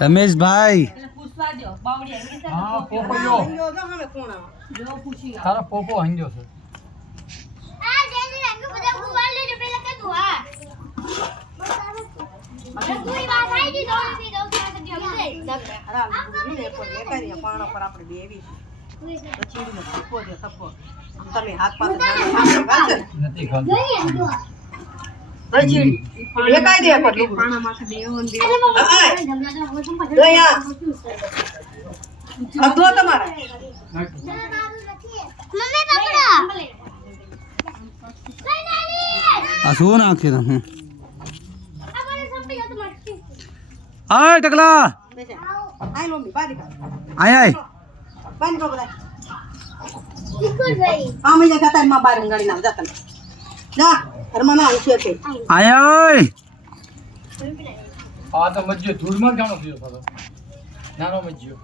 रमेश भाई हाँ पोपो यो तारा पोपो हंजो से નથી ખાતો शू नाखे आय टकला आय आय आय आय आ तो मज्जो धूल में जानो पियो थारो नानो मज्जो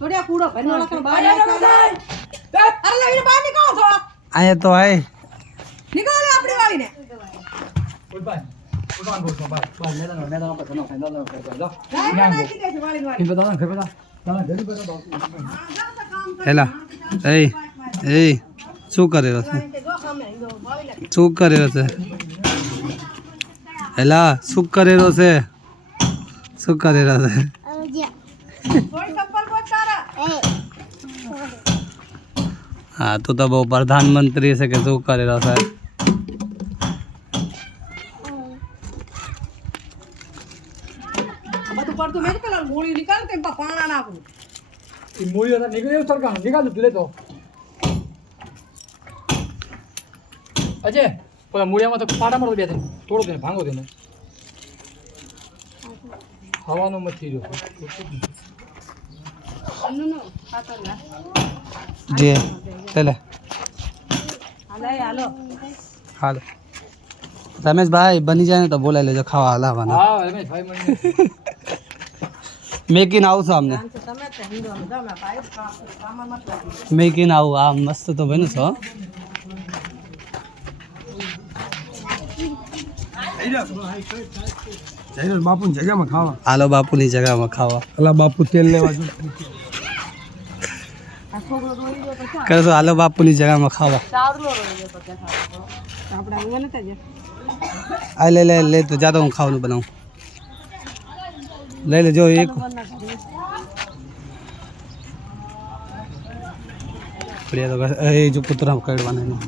थोड़ा पूरा भरने वाला कर बाहर अरे लगी बाहर निकालो थोड़ा आय तो आय निकालो अपनी वाली ने उड़ान बोल बाहर मैदान पर चलो मैदान पर जाओ नहीं की कैसे वाली वाली फिर बता दाना जल्दी बता हेला ए શું કરે છે શું કરે છે हेला શું કરે છે શું કરે છે थोड़ी चप्पल को तारा हाँ तो वो प्रधानमंत्री से के શું કરે છે બધું પડતું મેં પેલા ગોળી નિકાલ કે પાણા નાખું ये मूली वाला निकल सरकार निकाल दे तो अजय પેલા મૂળિયામાં તો પાટા મારો બે તોડો દે ભાંગો દે હવાનો મથી જો અન્નનો ખાતર ના जी चले હાલે હાલો हाल रमेश भाई बनी जाए तो बोला ले जो खावा हाला बना હા રમેશ ભાઈ મને मेकिन आऊ सामने તમે તો હિંદો નો તમે ભાઈ સામાન મત લાગી मेकिन आऊ आ मस्त तो बनो छो બાપુ જગ્યામાં ખાવા आलो बापू ની जगह में खावा અલા બાપુ તેલ લેવા જો આ છોકરો રોઈ ગયો તો ચા करे तो आलो बापू ની जगह में खावा ચાવલો રોઈ ગયો તો કે ખાવા આપણે અહીંયા નતા જે आ ले ले ले तो ज्यादा हूँ खावा बनाऊँ ले ले जो एक बढ़िया तो ए जो पुत्र कड़वाने में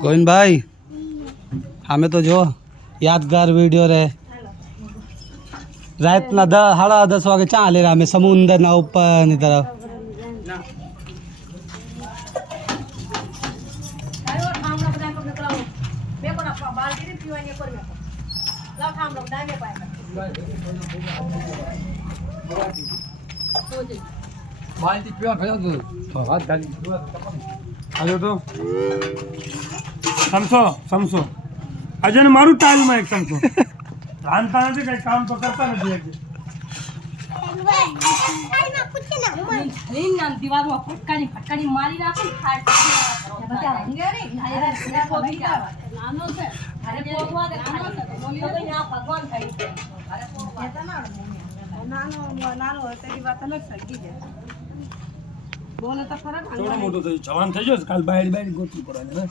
गोविंद भाई हमें तो जो यादगार वीडियो रे रात ना 10:30 वागे चाले रहा हमें समुद्र ना ऊपर की तरफ આયો ઠામડા બધા પર નીકળાવો બે કોના બાલટી ને પીવાની પર મેકો લાવ ઠામડો ડામે પાય બાલટી પીવા ભેજો તો હાથ ડાલી आजो तो समसो समसो अजय ने मारू टाइल में एक समसो रांता नहीं कहीं काम तो करता नहीं है નહીં નામ દીવારમાં ફટકારી મારી નાખું ખાય બધા રંગે રે નાનો છે અરે પોગવા દે નાનો છે બોલ્યો તો ના ભગવાન થઈ છે અરે પોગવા નાનો નાનો હોય તેની વાત અલગ સગી છે બોલે તો ખરા थोड़ा मोटो तो जवान થઈ ગયો કાલ બાયડી બાયડી ગોતી પડે